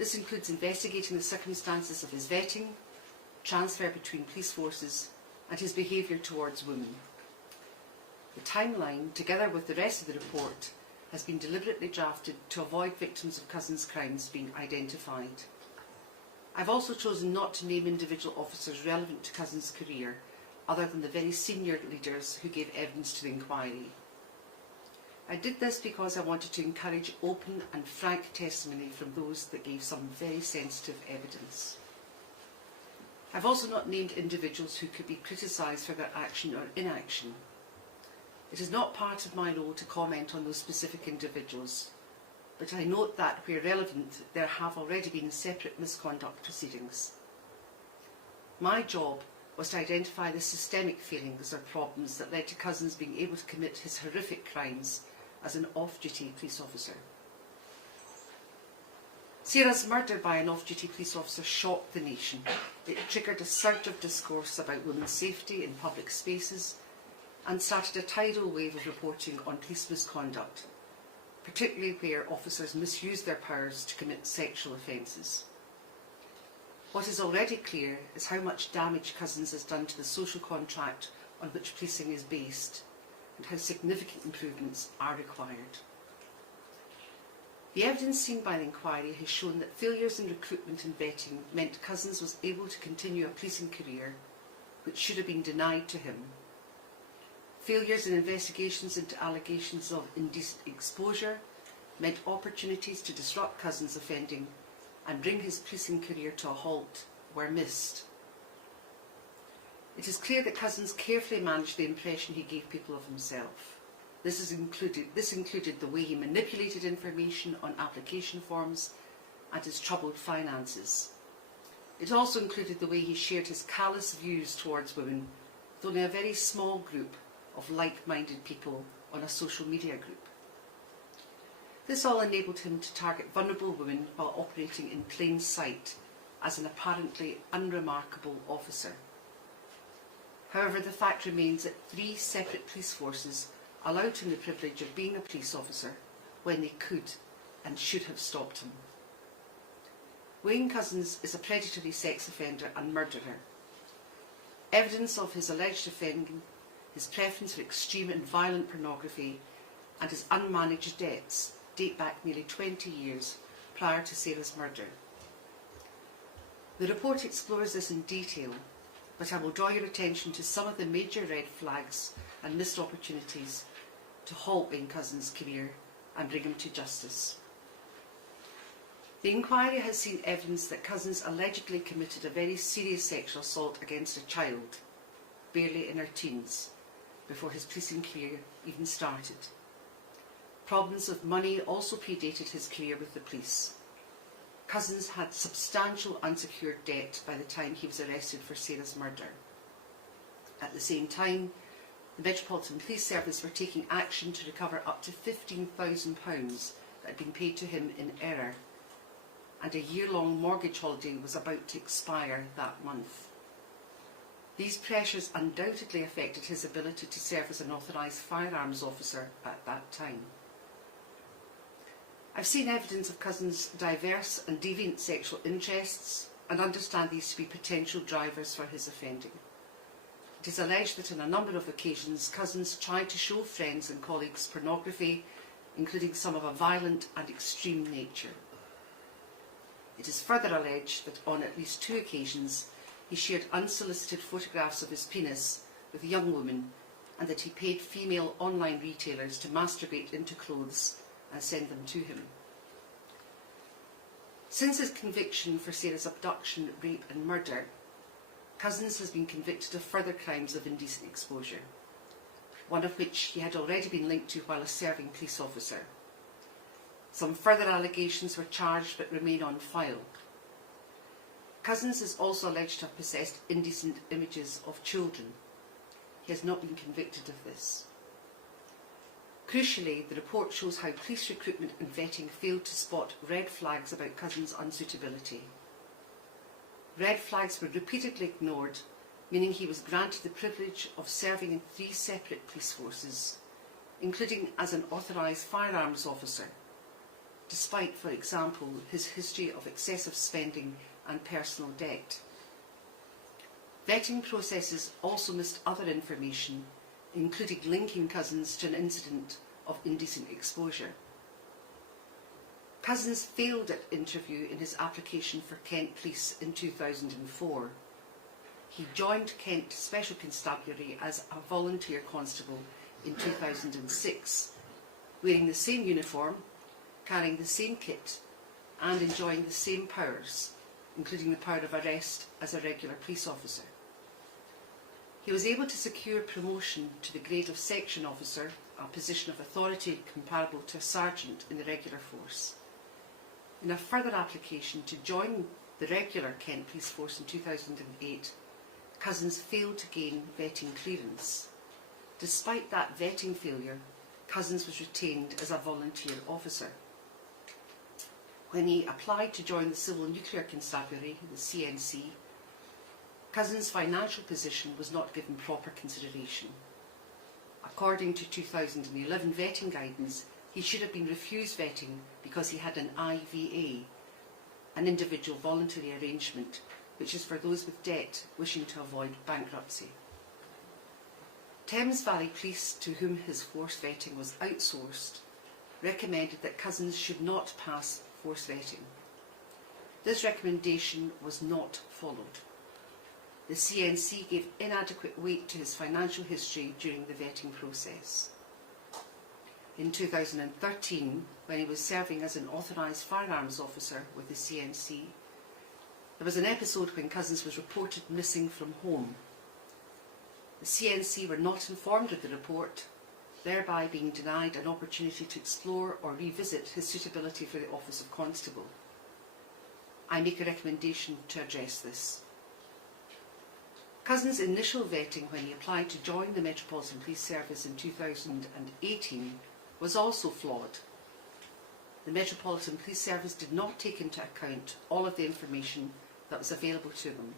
This includes investigating the circumstances of his vetting, transfer between police forces, and his behaviour towards women. The timeline, together with the rest of the report, has been deliberately drafted to avoid victims of Couzens' crimes being identified. I've also chosen not to name individual officers relevant to Couzens' career, other than the very senior leaders who gave evidence to the inquiry. I did this because I wanted to encourage open and frank testimony from those that gave some very sensitive evidence. I've also not named individuals who could be criticised for their action or inaction. It is not part of my role to comment on those specific individuals, but I note that, where relevant, there have already been separate misconduct proceedings. My job was to identify the systemic failings or problems that led to Couzens being able to commit his horrific crimes as an off-duty police officer. Sarah's murder by an off-duty police officer shocked the nation. It triggered a surge of discourse about women's safety in public spaces and started a tidal wave of reporting on police misconduct, particularly where officers misused their powers to commit sexual offences. What is already clear is how much damage Couzens has done to the social contract on which policing is based, and how significant improvements are required. The evidence seen by the inquiry has shown that failures in recruitment and vetting meant Couzens was able to continue a policing career which should have been denied to him. Failures in investigations into allegations of indecent exposure meant opportunities to disrupt Couzens' offending and bring his policing career to a halt were missed. It is clear that Couzens carefully managed the impression he gave people of himself. This included the way he manipulated information on application forms and his troubled finances. It also included the way he shared his callous views towards women with only a very small group of like-minded people on a social media group. This all enabled him to target vulnerable women while operating in plain sight as an apparently unremarkable officer. However, the fact remains that 3 separate police forces allowed him the privilege of being a police officer when they could and should have stopped him. Wayne Couzens is a predatory sex offender and murderer. Evidence of his alleged offending, his preference for extreme and violent pornography, and his unmanaged debts date back nearly 20 years prior to Sarah's murder. The report explores this in detail, but I will draw your attention to some of the major red flags and missed opportunities to halt Wayne Couzens' career and bring him to justice. The inquiry has seen evidence that Couzens allegedly committed a very serious sexual assault against a child, barely in her teens, before his policing career even started. Problems of money also predated his career with the police. Couzens had substantial unsecured debt by the time he was arrested for Sarah's murder. At the same time, the Metropolitan Police Service were taking action to recover up to £15,000 that had been paid to him in error, and a year-long mortgage holiday was about to expire that month. These pressures undoubtedly affected his ability to serve as an authorised firearms officer at that time. I've seen evidence of Couzens' diverse and deviant sexual interests and understand these to be potential drivers for his offending. It is alleged that on a number of occasions Couzens tried to show friends and colleagues pornography, including some of a violent and extreme nature. It is further alleged that on at least 2 occasions he shared unsolicited photographs of his penis with young women, and that he paid female online retailers to masturbate into clothes and send them to him. Since his conviction for Sarah's abduction, rape and murder, Couzens has been convicted of further crimes of indecent exposure, one of which he had already been linked to while a serving police officer. Some further allegations were charged but remain on file. Couzens is also alleged to have possessed indecent images of children. He has not been convicted of this. Crucially, the report shows how police recruitment and vetting failed to spot red flags about Couzens' unsuitability. Red flags were repeatedly ignored, meaning he was granted the privilege of serving in 3 separate police forces, including as an authorised firearms officer. despite, for example, his history of excessive spending and personal debt. Vetting processes also missed other information, including linking Couzens to an incident of indecent exposure. Couzens failed at interview in his application for Kent Police in 2004. He joined Kent Special Constabulary as a volunteer constable in 2006, wearing the same uniform, carrying the same kit, and enjoying the same powers, including the power of arrest as a regular police officer. He was able to secure promotion to the grade of section officer, a position of authority comparable to a sergeant in the regular force. In a further application to join the regular Kent Police Force in 2008, Couzens failed to gain vetting clearance. Despite that vetting failure, Couzens was retained as a volunteer officer. When he applied to join the Civil Nuclear Constabulary, the CNC, Couzens' financial position was not given proper consideration. According to 2011 vetting guidance, he should have been refused vetting because he had an IVA, an individual voluntary arrangement, which is for those with debt wishing to avoid bankruptcy. Thames Valley Police, to whom his force vetting was outsourced, recommended that Couzens should not pass force vetting. This recommendation was not followed. The CNC gave inadequate weight to his financial history during the vetting process. In 2013, when he was serving as an authorised firearms officer with the CNC, there was an episode when Couzens was reported missing from home. The CNC were not informed of the report, thereby being denied an opportunity to explore or revisit his suitability for the office of constable. I make a recommendation to address this. Couzens' initial vetting when he applied to join the Metropolitan Police Service in 2018 was also flawed. The Metropolitan Police Service did not take into account all of the information that was available to them.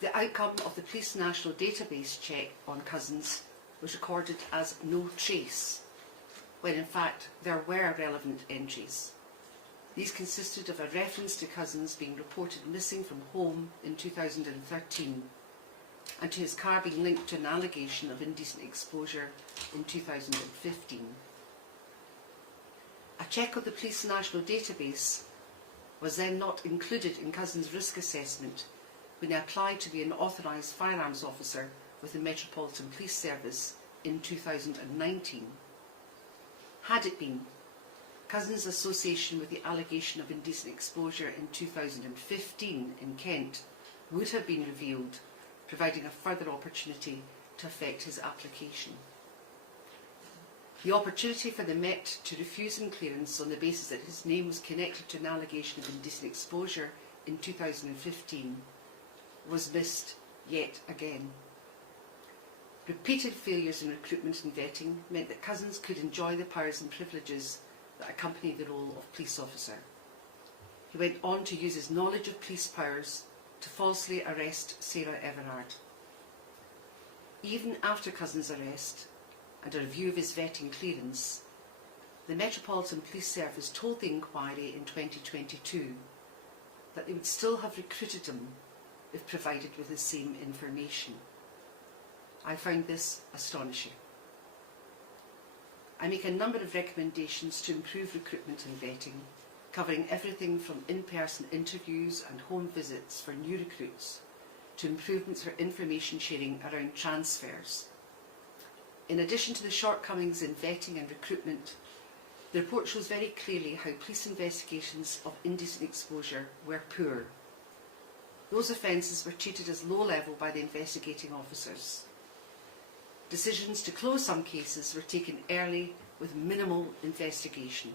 The outcome of the Police National Database check on Couzens was recorded as no trace, when in fact there were relevant entries. These consisted of a reference to Couzens being reported missing from home in 2013 and to his car being linked to an allegation of indecent exposure in 2015. A check of the Police National Database was then not included in Couzens' risk assessment when he applied to be an authorised firearms officer with the Metropolitan Police Service in 2019. Had it been, Couzens' association with the allegation of indecent exposure in 2015 in Kent would have been revealed, providing a further opportunity to affect his application. The opportunity for the Met to refuse him clearance on the basis that his name was connected to an allegation of indecent exposure in 2015 was missed yet again. Repeated failures in recruitment and vetting meant that Couzens could enjoy the powers and privileges that accompany the role of police officer. He went on to use his knowledge of police powers to falsely arrest Sarah Everard. Even after Couzens' arrest and a review of his vetting clearance, the Metropolitan Police Service told the inquiry in 2022 that they would still have recruited him if provided with the same information. I found this astonishing. I make a number of recommendations to improve recruitment and vetting, covering everything from in-person interviews and home visits for new recruits to improvements for information sharing around transfers. In addition to the shortcomings in vetting and recruitment, the report shows very clearly how police investigations of indecent exposure were poor. Those offences were treated as low level by the investigating officers. Decisions to close some cases were taken early with minimal investigation.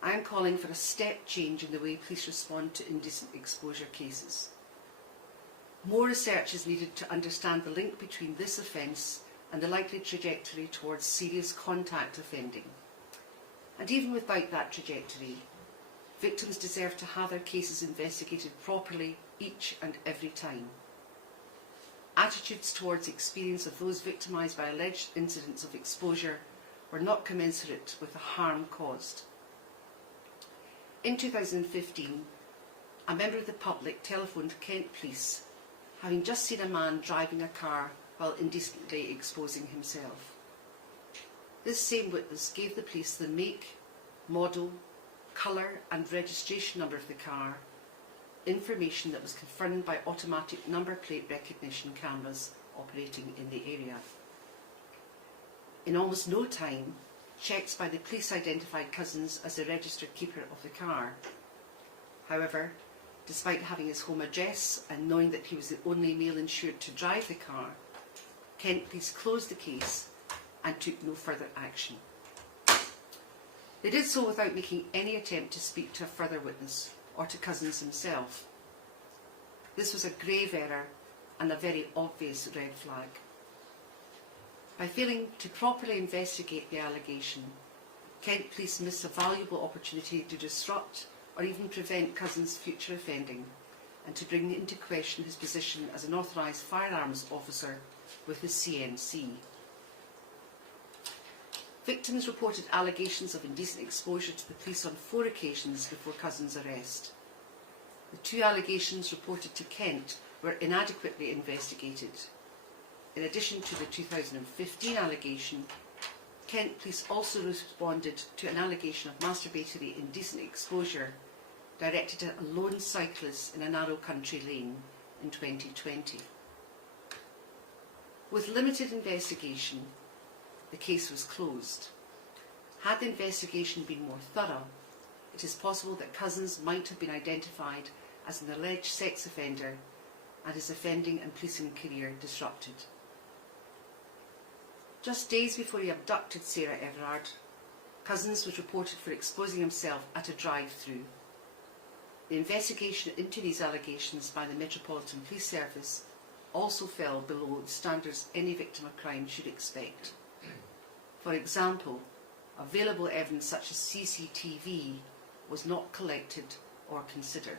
I am calling for a step change in the way police respond to indecent exposure cases. More research is needed to understand the link between this offence and the likely trajectory towards serious contact offending. And even without that trajectory, victims deserve to have their cases investigated properly each and every time. Attitudes towards the experience of those victimised by alleged incidents of exposure were not commensurate with the harm caused. In 2015, a member of the public telephoned Kent Police, having just seen a man driving a car while indecently exposing himself. This same witness gave the police the make, model, colour and registration number of the car, information that was confirmed by automatic number plate recognition cameras operating in the area. In almost no time, checks by the police identified Couzens as the registered keeper of the car. However, despite having his home address and knowing that he was the only male insured to drive the car, Kent Police closed the case and took no further action. They did so without making any attempt to speak to a further witness or to Couzens himself. This was a grave error and a very obvious red flag. By failing to properly investigate the allegation, Kent Police missed a valuable opportunity to disrupt or even prevent Couzens' future offending and to bring into question his position as an authorised firearms officer with the CNC. Victims reported allegations of indecent exposure to the police on 4 occasions before Couzens' arrest. The 2 allegations reported to Kent were inadequately investigated. In addition to the 2015 allegation, Kent Police also responded to an allegation of masturbatory indecent exposure directed at a lone cyclist in a narrow country lane in 2020. With limited investigation, the case was closed. Had the investigation been more thorough, it is possible that Couzens might have been identified as an alleged sex offender and his offending and policing career disrupted. Just days before he abducted Sarah Everard, Couzens was reported for exposing himself at a drive-through. The investigation into these allegations by the Metropolitan Police Service also fell below the standards any victim of crime should expect. For example, available evidence such as CCTV was not collected or considered.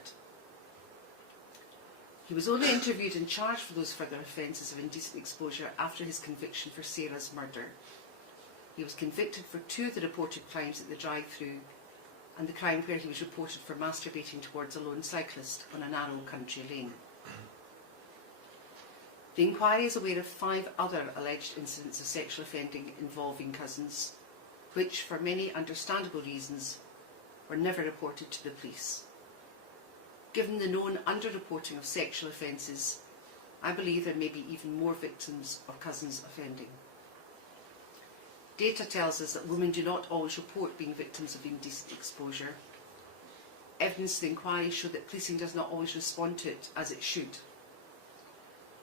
He was only interviewed and charged for those further offences of indecent exposure after his conviction for Sarah's murder. He was convicted for 2 of the reported crimes at the drive-through and the crime where he was reported for masturbating towards a lone cyclist on a narrow country lane. The inquiry is aware of 5 other alleged incidents of sexual offending involving Couzens, which, for many understandable reasons, were never reported to the police. Given the known underreporting of sexual offences, I believe there may be even more victims of Couzens offending. Data tells us that women do not always report being victims of indecent exposure. Evidence of the inquiry show that policing does not always respond to it as it should.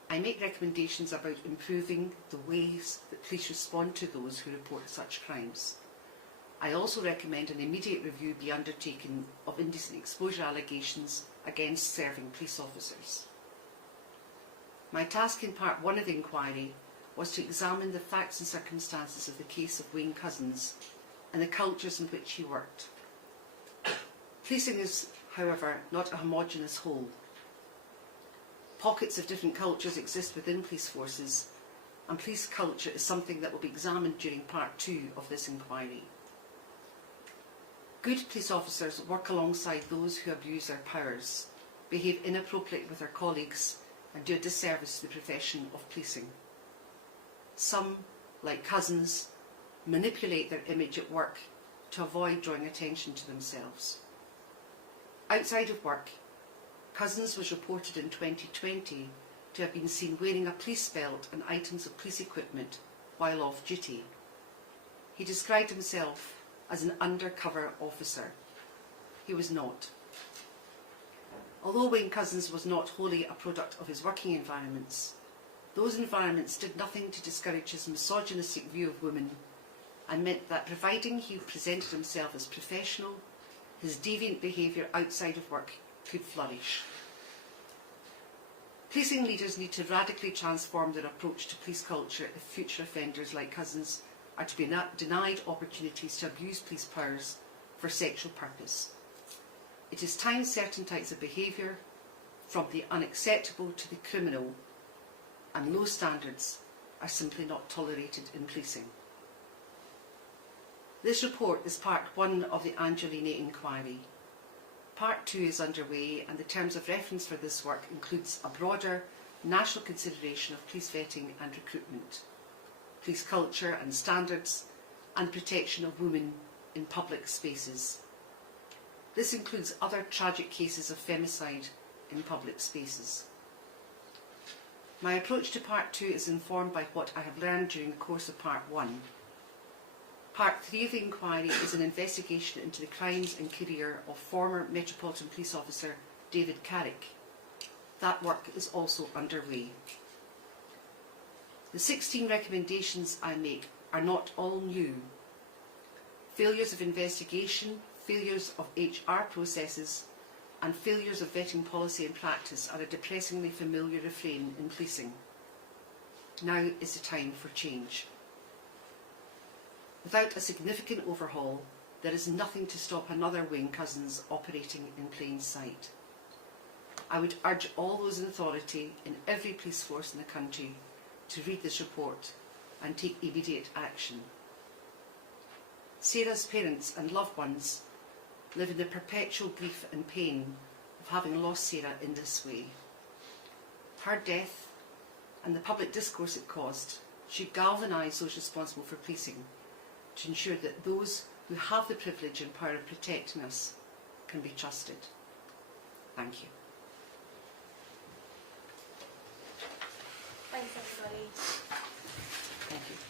I make recommendations about improving the ways that police respond to those who report such crimes. I also recommend an immediate review be undertaken of indecent exposure allegations against serving police officers. My task in part 1 of the inquiry was to examine the facts and circumstances of the case of Wayne Couzens and the cultures in which he worked. Policing is, however, not a homogeneous whole. Pockets of different cultures exist within police forces, and police culture is something that will be examined during part 2 of this inquiry. Good police officers work alongside those who abuse their powers, behave inappropriately with their colleagues, and do a disservice to the profession of policing. Some, like Couzens, manipulate their image at work to avoid drawing attention to themselves. Outside of work, Couzens was reported in 2020 to have been seen wearing a police belt and items of police equipment while off duty. He described himself as an undercover officer. He was not. Although Wayne Couzens was not wholly a product of his working environments, those environments did nothing to discourage his misogynistic view of women and meant that providing he presented himself as professional, his deviant behaviour outside of work could flourish. Policing leaders need to radically transform their approach to police culture if future offenders like Couzens are to be denied opportunities to abuse police powers for sexual purpose. It is time certain types of behaviour, from the unacceptable to the criminal, and low standards are simply not tolerated in policing. This report is part 1 of the Angiolini inquiry. Part 2 is underway, and the terms of reference for this work includes a broader national consideration of police vetting and recruitment, police culture and standards, and protection of women in public spaces. This includes other tragic cases of femicide in public spaces. My approach to Part 2 is informed by what I have learned during the course of Part 1. Part 3 of the inquiry is an investigation into the crimes and career of former Metropolitan Police officer David Carrick. That work is also underway. The 16 recommendations I make are not all new. Failures of investigation, failures of HR processes, and failures of vetting policy and practice are a depressingly familiar refrain in policing. Now is the time for change. Without a significant overhaul, there is nothing to stop another wing Couzens operating in plain sight. I would urge all those in authority in every police force in the country to read this report and take immediate action. Sarah's parents and loved ones live in the perpetual grief and pain of having lost Sarah in this way. Her death and the public discourse it caused should galvanise those responsible for policing to ensure that those who have the privilege and power of protecting us can be trusted. Thank you. Thanks everybody. Thank you.